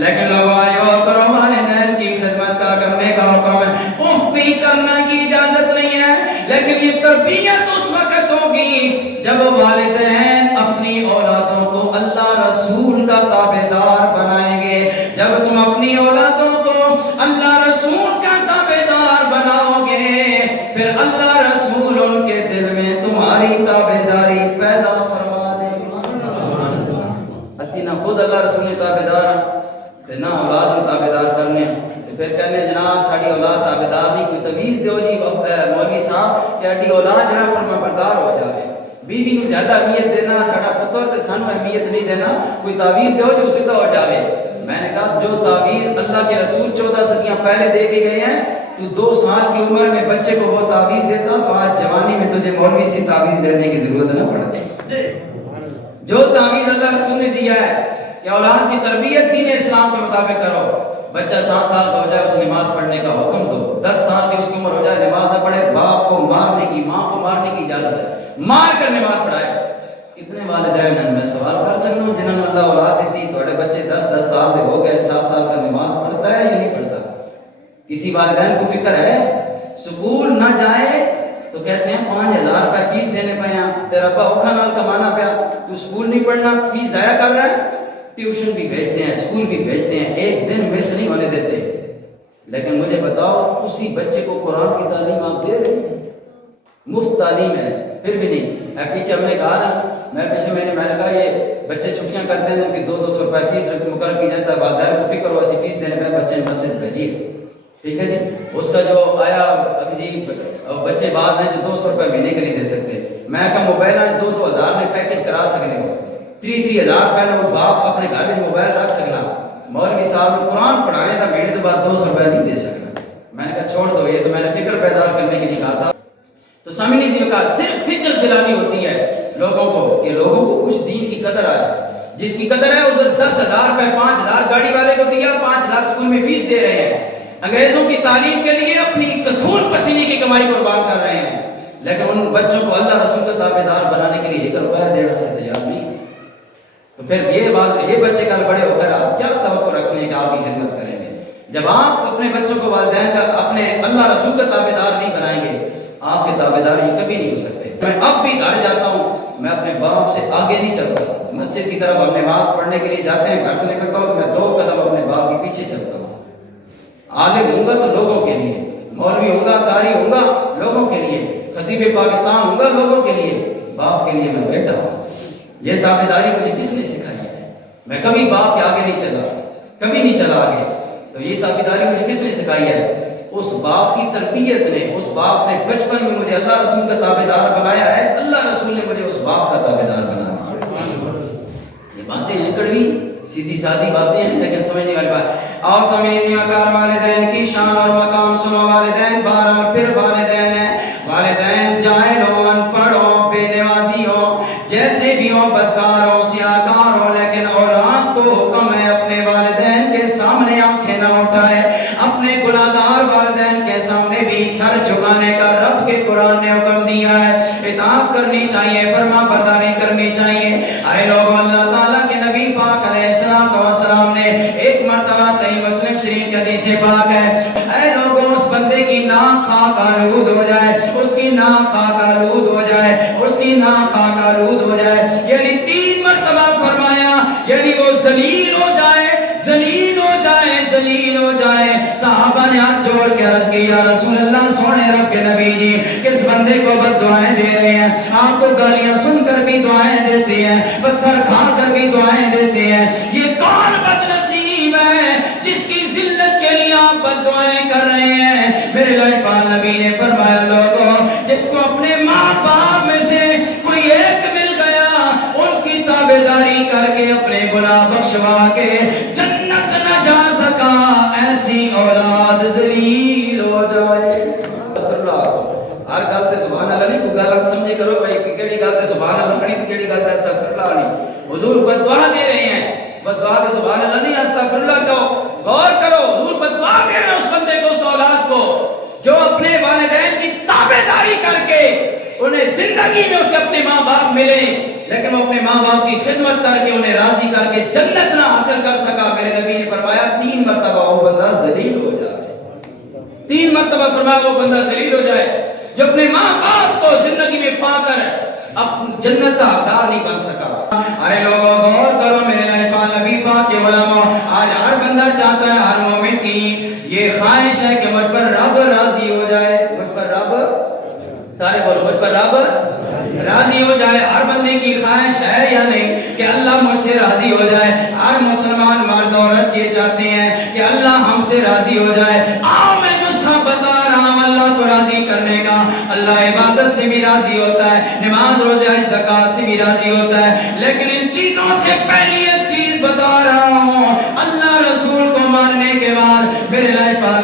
لیکن لوگوں آئیو کرو والدین کی خدمت کا کرنے کا حکم ہے، اف بھی کرنا کی اجازت نہیں ہے، لیکن یہ تربیت اس وقت ہوگی جب والدین اپنی اولادوں کو اللہ رسول کا تابعدار بنائیں گے۔ جب تم اپنی اولادوں کو اللہ رسول کا تابعدار بناؤ گے، پھر اللہ رسول ان کے دل میں تمہاری تابعداری پیدا فرما دے گا۔ اسی نہ خود اللہ رسول نے تابعدار تے نہ اولاد میں تابعدار کرنے، پھر کہنے جناب ساڑی اولاد تابعدار نہیں، کوئی تویز دیو جی مولوی صاحب کہ اڈی اولاد جنا فرما بردار ہو جائے، بیوی نو زیادہ اہمیت دینا، ساڑا پتر تے سانو اہمیت نہیں دینا، کوئی تعویذ دیو جو سیدھا ہو جائے۔ میں نے کہا جو تعویذ اللہ کے رسول 14 صدیاں پہلے دے کے گئے ہیں، تو 2 سال کی عمر میں بچے کو وہ تعویذ دیتا تو آج جوانی میں تجھے مولوی سے تعویذ دینے کی ضرورت نہ پڑتی۔ جو تعویذ اللہ رسول نے دیا ہے کہ اولاد کی تربیت دین اسلام کے مطابق کرو، بچہ 7 سال کا ہو جائے اسے نماز پڑھنے کا حکم دو، 10 سال کی اس کی عمر ہو جائے نماز نہ پڑھے، باپ کو مارنے کی ماں کو مارنے کی اجازت ہے، مار کر نماز پڑھائے۔ کتنے والدین ہیں میں سوال کر سکتا ہوں جنہوں نے اللہ اولاد دیتی تھوڑے بچے 10 سال کے ہو گئے، 7 سال کا نماز پڑھتا ہے یا نہیں پڑھتا؟ کسی والدین کو فکر ہے؟ سکول نہ جائے تو کہتے ہیں 5000 روپے فیس دینے پہ ہیں، تیرا ابا اوکھا نال کمانا پیا، تو سکول نہیں پڑھنا فیس ضائع کر رہا ہے۔ ٹیوشن بھی بھیجتے ہیں، سکول بھی بھیجتے ہیں، ایک دن مس نہیں ہونے دیتے، لیکن مجھے بتاؤ اسی بچے کو قرآن کی تعلیم آپ دے رہے ہیں؟ مفت تعلیم ہے پھر بھی نہیں۔ پیچھے ہم نے کہا نا، میں پچھلے مہینے میں نے کہا یہ بچے چھٹیاں کرتے ہیں کہ 200 روپے فیس مقرر کی جاتا ہے، والدین کو فکر ہو ایسی فیس دینے میں بچے مسجد بھیجیے، ٹھیک ہے جی۔ اس کا جو آیا جی بچے بعض ہیں جو 200 روپے مہینے کے نہیں دے سکتے، میں کہا موبائل 2-2000 میں پیکج کرا سکنے ہو، 3000 روپے میں وہ باپ اپنے گھر میں موبائل رکھ سکنا، مولوی صاحب نے قرآن پڑھانے تھا مہینے کے بعد 200 روپے نہیں دے سکنا۔ میں نے کہا چھوڑ دو، یہ تو میں نے فکر بیدار کرنے کے لیے کہا تھا۔ تو سامنے سے کہا صرف فکر دلانی ہوتی ہے لوگوں کو کہ لوگوں کو کچھ دین کی قدر آئے، جس کی قدر ہے اس 10,000 روپے 5,000 گاڑی والے کو دیا، 5,000 سکول میں فیس دے رہے ہیں، انگریزوں کی تعلیم کے لیے اپنی خون پسینے کی کمائی قربان کر رہے ہیں، لیکن ان بچوں کو اللہ رسول کا تابعدار بنانے کے لیے 1 روپیہ دینے سے تیار نہیں۔ تو پھر یہ بچے کل بڑے ہو کر آپ کیا توقع رکھنے کہ آپ کی خدمت کریں گے؟ جب آپ اپنے بچوں کو والدین کا اپنے اللہ رسول کا تابعدار نہیں بنائیں گے، آپ کے تابعدار یہ کبھی نہیں ہو سکتے۔ میں اب بھی گھر جاتا ہوں، میں اپنے باپ سے آگے نہیں چلتا، مسجد کی طرف ہم نماز پڑھنے کے لیے جاتے ہیں، گھر سے نکلتا ہوں تو میں 2 قدم اپنے باپ کے پیچھے چلتا ہوں۔ عالم ہوں گا تو لوگوں کے لیے، مولوی ہوں گا، قاری ہوں گا لوگوں کے لیے، خطیب پاکستان ہوں گا لوگوں کے لیے، باپ کے لیے میں بیٹا ہوں۔ یہ تابعداری مجھے کس نے سکھائی ہے؟ میں کبھی باپ کے آگے نہیں چلا، کبھی نہیں چلا آگے۔ تو یہ تابعداری مجھے کس نے سکھائی ہے؟ اس باپ کی تربیت نے، اس باپ نے بچپن میں مجھے اللہ رسول کا تابعدار بنایا ہے، اللہ رسول نے مجھے اس باپ کا تابعدار بنایا۔ یہ باتیں ہیں کڑوی سیدھی سادی باتیں ہیں لیکن سمجھنے والی بات۔ اور سمجھنے مقام والدین کی شان اور مقام سنو، والدین بہرحال پھر والدین ہیں، والدین جاہل ہو، ان پڑھ ہو، بے نوازی ہو، جیسے بھی ہو، بدکار ہو، سیاہکار ہو، لیکن اولاد کو حکم ہے اپنے والدین کے سامنے آنکھیں نہ اٹھائے، اپنے گناہگار والدین کے سامنے بھی سر جھکانے کا رب کے قرآن نے حکم دیا ہے۔ اطاعت کرنی چاہیے، فرما برداری کرنی چاہیے۔ اے لوگوں، اللہ تعالیٰ کے نبی پاک علیہ السلام نے ایک مرتبہ صحیح مسلم شریف کی حدیث پاک ہے، اے لوگوں اس بندے کی ناک خاک آلود ہو جائے، اس کی ناک خاک آلود ہو جائے، اس کی ناک خاک آلود ہو جائے، یعنی 3 مرتبہ فرمایا، یعنی وہ ذلیل ہو جائے، ذلیل ہو جائے، ذلیل ہو جائے۔ صحابہ نے ہاتھ جوڑ کے عرض کی، یا رسول اللہ، سونے رب کے نبی جی، کس بندے کو بد دعائیں دے رہے ہیں؟ آپ کو گالیاں سن کر بھی دعائیں دیتے ہیں، پتھر کھا کر بھی دعائیں دیتے ہیں، یہ کون بد نصیب ہے جس کی ذلت کے لیے آپ بد دعائیں کر رہے ہیں؟ میرے لاڈلے نبی نے فرمایا، لوگوں جس کو اپنے ماں باپ میں سے کوئی ایک مل گیا، ان کی تابعداری کر کے اپنے گناہ بخشوا کے جنت نہ جا سکا، ایسی اولاد ذلیل ہو جائے۔ ہر گل تے سبحان اللہ نہیں، کوئی گل سمجھے کرو بھائی کہ کیڑی گل تے سبحان اللہ پڑھی تے کیڑی گل تے استغفر اللہ نہیں۔ حضور بد دعا دے رہے ہیں، بد دعا تے سبحان اللہ نہیں، استغفر اللہ کہو۔ غور کرو، حضور بد دعا دے رہے ہیں اس بندے کو، اس اولاد کو جو اپنے والدین کی تابعداری کر کے انہیں زندگی میں اسے اپنے ماں باپ ملے لیکن وہ اپنے ماں باپ کی خدمت کر کے انہیں راضی کر کے جنت نہ حاصل کر سکا۔ میرے نبی نے فرمایا 3 مرتبہ وہ بندہ ذلیل ہو جائے، 3 مرتبہ فرمایا وہ بندہ ذلیل ہو جائے جو اپنے ماں باپ کو زندگی میں پا کر اب جنت کا حقدار نہیں بن سکا۔ ارے لوگوں غور کرو میرے نبی پاک کے علماء، آج ہر بندہ چاہتا ہے، ہر مومن کی یہ خواہش ہے کہ مجھ پر رب راضی ہو جائے، مجھ پر رب، سارے بولو مجھ پر رب راضی ہو جائے۔ ہر بندے کی خواہش ہے یا نہیں کہ اللہ مجھ سے راضی ہو جائے؟ ہر مسلمان مرد عورت یہ چاہتے ہیں کہ اللہ ہم سے راضی ہو جائے۔ آؤ میں نسخہ بتا رہا ہوں اللہ کو راضی کرنے کا۔ اللہ عبادت سے بھی راضی ہوتا ہے، نماز روزہ زکات سے بھی راضی ہوتا ہے، لیکن ان چیزوں سے پہلی ایک چیز بتا رہا ہوں، اللہ رسول کو ماننے کے بعد میرے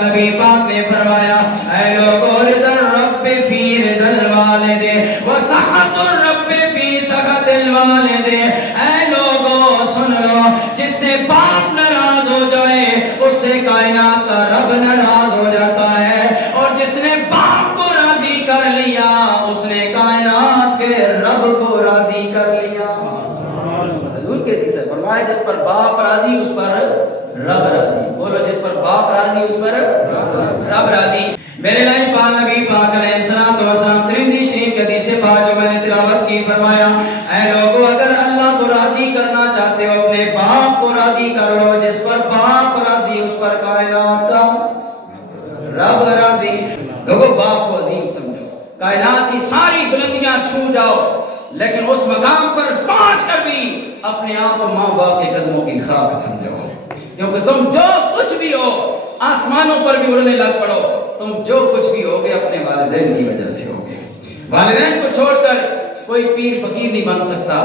نبی پاک نے فرمایا، اے لوگو رضا الرب فی رضا الوالد وسخط الرب فی سخط الوالد۔ اے لوگو سن لو، جس سے باپ ناراض ہو جائے اس سے کائنات کا رب ناراض ہو جاتا ہے، اور جس نے باپ کو راضی کر لیا اس نے کائنات کے رب کو راضی کر لیا۔ حضور کے حدیث ہے، فرمایا جس پر باپ راضی اس پر رب راضی۔ بولو جس پر باپ راضی اس پر رب راضی۔ میرے نبی پاک علیہ السلام ترمذی شریف کے حدیث پاک جو میں نے تلاوت کی، فرمایا اے لوگو اگر اللہ کو راضی کرنا چاہتے ہو اپنے باپ کو راضی کر لو، جس پر باپ راضی اس پر کائنات کا رب راضی۔ لوگو باپ کو عظیم سمجھو، کائنات کی ساری بلندیاں چھو جاؤ لیکن اس مقام پر پہنچ کر بھی اپنے آپ کو ماں باپ کے قدموں کی خاک سمجھو، کیونکہ تم جو کچھ بھی ہو آسمانوں پر بھی اڑنے لگ پڑو، تم جو کچھ بھی ہوگے اپنے والدین کی وجہ سے ہوگے۔ والدین کو چھوڑ کر کوئی پیر فقیر نہیں بن سکتا۔